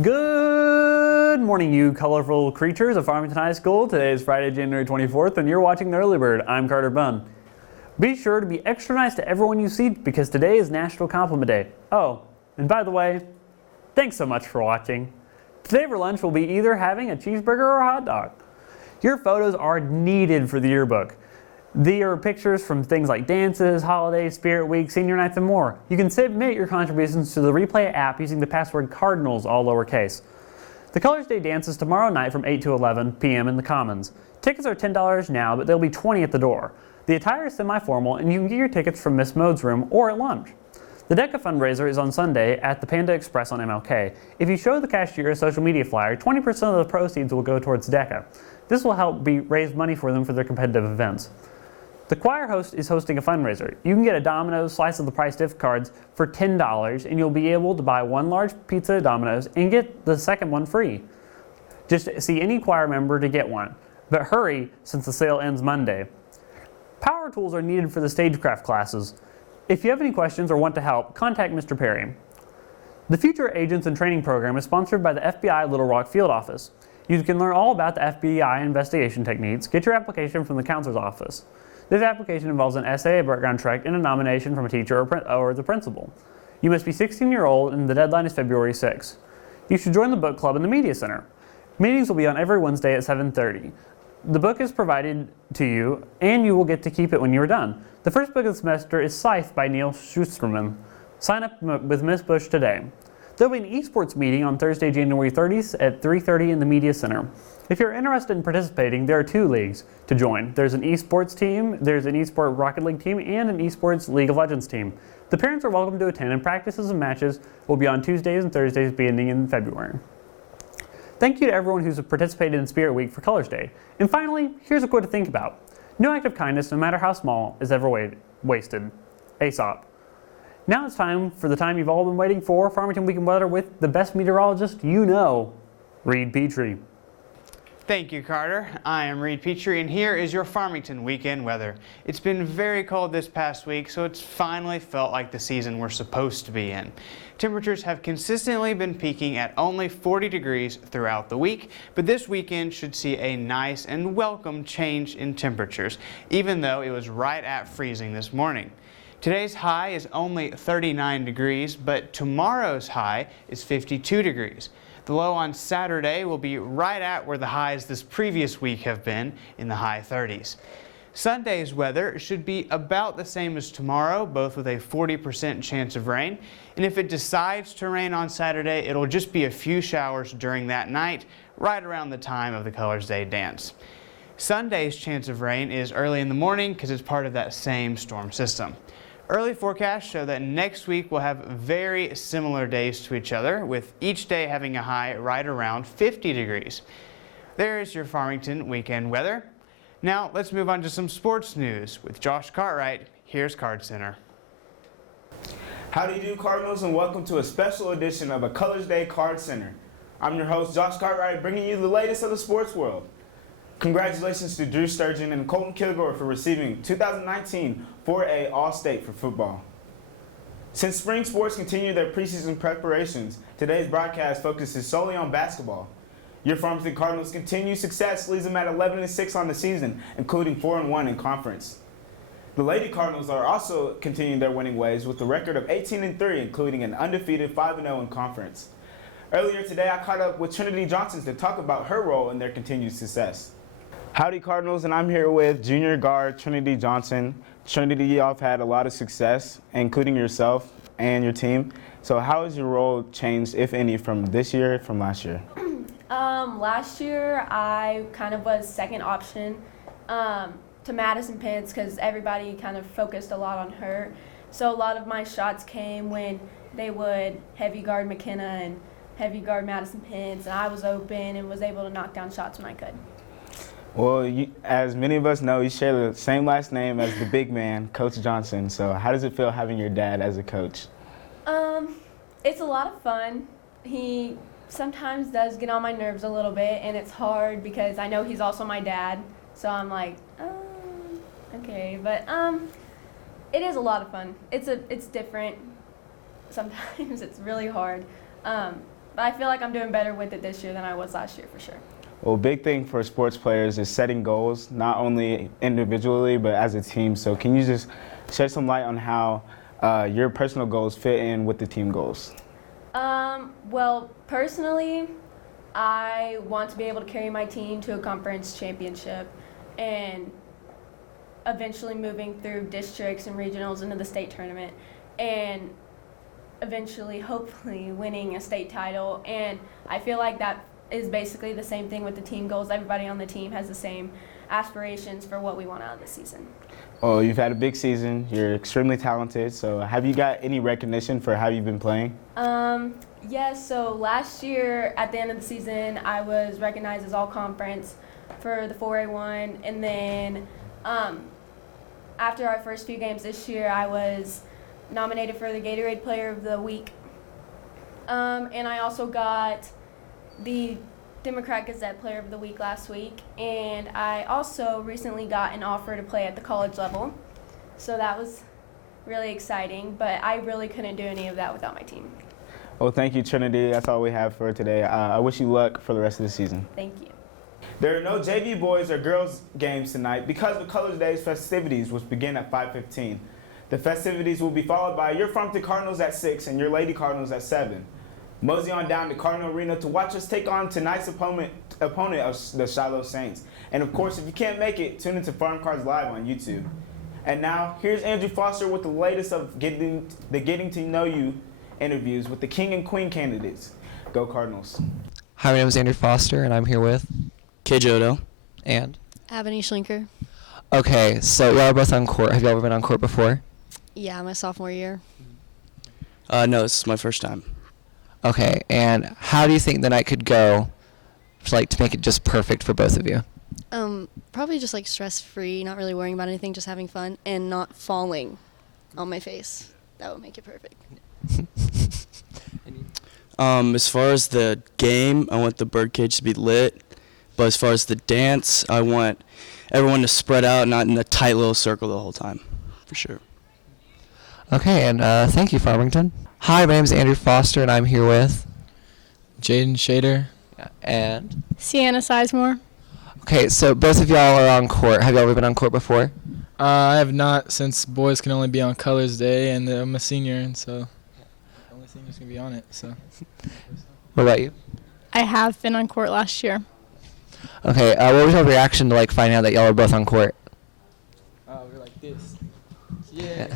Good morning, you colorful creatures of Farmington High School. Today is Friday, January 24th, and you're watching The Early Bird. I'm Carter Bunn. Be sure to be extra nice to everyone you see because today is National Compliment Day. Oh, and by the way, thanks so much for watching. Today for lunch we'll be either having a cheeseburger or a hot dog. Your photos are needed for the yearbook. There are pictures from things like dances, holidays, spirit week, senior nights, and more. You can submit your contributions to the Replay app using the password Cardinals, all lowercase. The Colors Day dance is tomorrow night from 8 to 11 p.m. in the Commons. Tickets are $10 now, but they'll be $20 at the door. The attire is semi-formal, and you can get your tickets from Miss Mode's room or at lunch. The DECA fundraiser is on Sunday at the Panda Express on MLK. If you show the cashier a social media flyer, 20% of the proceeds will go towards DECA. This will help raise money for them for their competitive events. The choir host is hosting a fundraiser. You can get a Domino's slice of the price gift cards for $10, and you'll be able to buy one large pizza at Domino's and get the second one free. Just see any choir member to get one. But hurry, since the sale ends Monday. Power tools are needed for the stagecraft classes. If you have any questions or want to help, contact Mr. Perry. The Future Agents and Training Program is sponsored by the FBI Little Rock Field Office. You can learn all about the FBI investigation techniques. Get your application from the counselor's office. This application involves an essay, a background check, and a nomination from a teacher or the principal. You must be 16 years old, and the deadline is February 6. You should join the book club in the Media Center. Meetings will be on every Wednesday at 7:30. The book is provided to you, and you will get to keep it when you are done. The first book of the semester is Scythe by Neil Schusterman. Sign up with Miss Bush today. There will be an esports meeting on Thursday, January 30th at 3:30 in the Media Center. If you're interested in participating, there are 2 leagues to join. There's an esports team, there's an esports Rocket League team, and an esports League of Legends team. The parents are welcome to attend, and practices and matches will be on Tuesdays and Thursdays beginning in February. Thank you to everyone who's participated in Spirit Week for Colors Day. And finally, here's a quote to think about. No act of kindness, no matter how small, is ever wasted. Aesop. Now it's time for the time you've all been waiting for, Farmington Weekend Weather with the best meteorologist you know, Reid Petrie. Thank you, Carter. I am Reid Petrie, and here is your Farmington weekend weather. It's been very cold this past week, so it's finally felt like the season we're supposed to be in. Temperatures have consistently been peaking at only 40 degrees throughout the week, but this weekend should see a nice and welcome change in temperatures, even though it was right at freezing this morning. Today's high is only 39 degrees, but tomorrow's high is 52 degrees. The low on Saturday will be right at where the highs this previous week have been, in the high 30s. Sunday's weather should be about the same as tomorrow, both with a 40% chance of rain. And if it decides to rain on Saturday, it'll just be a few showers during that night, right around the time of the Colors Day dance. Sunday's chance of rain is early in the morning because it's part of that same storm system. Early forecasts show that next week we'll have very similar days to each other, with each day having a high right around 50 degrees. There is your Farmington weekend weather. Now let's move on to some sports news. With Josh Cartwright, here's Card Center. How do you do, Cardinals, and welcome to a special edition of a Colors Day Card Center. I'm your host, Josh Cartwright, bringing you the latest of the sports world. Congratulations to Drew Sturgeon and Colton Kilgore for receiving 2019 4A All-State for football. Since spring sports continue their preseason preparations, today's broadcast focuses solely on basketball. Your Farmington Cardinals' continued success leaves them at 11-6 on the season, including 4-1 in conference. The Lady Cardinals are also continuing their winning ways with a record of 18-3, including an undefeated 5-0 in conference. Earlier today, I caught up with Trinity Johnson to talk about her role in their continued success. Howdy, Cardinals, and I'm here with junior guard Trinity Johnson. Trinity, y'all have had a lot of success, including yourself and your team. So how has your role changed, if any, from this year, from last year? Last year, I kind of was second option to Madison Pence because everybody kind of focused a lot on her. So a lot of my shots came when they would heavy guard McKenna and heavy guard Madison Pence, and I was open and was able to knock down shots when I could. Well, as many of us know, you share the same last name as the big man, Coach Johnson. So how does it feel having your dad as a coach? It's a lot of fun. He sometimes does get on my nerves a little bit, and it's hard because I know he's also my dad. So I'm like, okay. But it is a lot of fun. It's different. Sometimes it's really hard. But I feel like I'm doing better with it this year than I was last year for sure. Well, big thing for sports players is setting goals, not only individually but as a team. So can you just shed some light on how your personal goals fit in with the team goals? Well, personally, I want to be able to carry my team to a conference championship and eventually moving through districts and regionals into the state tournament and eventually, hopefully, winning a state title. And I feel like that is basically the same thing with the team goals. Everybody on the team has the same aspirations for what we want out of the season. Well, you've had a big season. You're extremely talented. So have you got any recognition for how you've been playing? Yes, so last year at the end of the season, I was recognized as all-conference for the 4A1. And then after our first few games this year, I was nominated for the Gatorade Player of the Week. And I also got the Democrat Gazette Player of the Week last week. And I also recently got an offer to play at the college level. So that was really exciting, but I really couldn't do any of that without my team. Well, thank you, Trinity. That's all we have for today. I wish you luck for the rest of the season. Thank you. There are no JV boys or girls games tonight because of Colors Day's festivities, which begin at 5:15. The festivities will be followed by your Farmington Cardinals at 6 and your Lady Cardinals at 7. Mosey on down to Cardinal Arena to watch us take on tonight's opponent of the Shiloh Saints. And of course, if you can't make it, tune into Farm Cards Live on YouTube. And now, here's Andrew Foster with the latest of Getting to Know You interviews with the King and Queen candidates. Go Cardinals. Hi, my name is Andrew Foster, and I'm here with KJ Odo. and. Avani Schlinker. Okay, so y'all are both on court. Have y'all ever been on court before? Yeah, my sophomore year. No, this is my first time. Okay, and how do you think the night could go, to make it just perfect for both of you? Probably just stress-free, not really worrying about anything, just having fun, and not falling on my face. That would make it perfect. As far as the game, I want the birdcage to be lit. But as far as the dance, I want everyone to spread out, not in a tight little circle the whole time, for sure. Okay, and thank you, Farmington. Hi, my name is Andrew Foster, and I'm here with. Jaden Shader. And. Sienna Sizemore. Okay, so both of y'all are on court. Have y'all ever been on court before? I have not, since boys can only be on Colors Day, and I'm a senior, and so the only seniors can be on it. So. What about you? I have been on court last year. Okay, what was your reaction to finding out that y'all are both on court? We're like this. Yeah.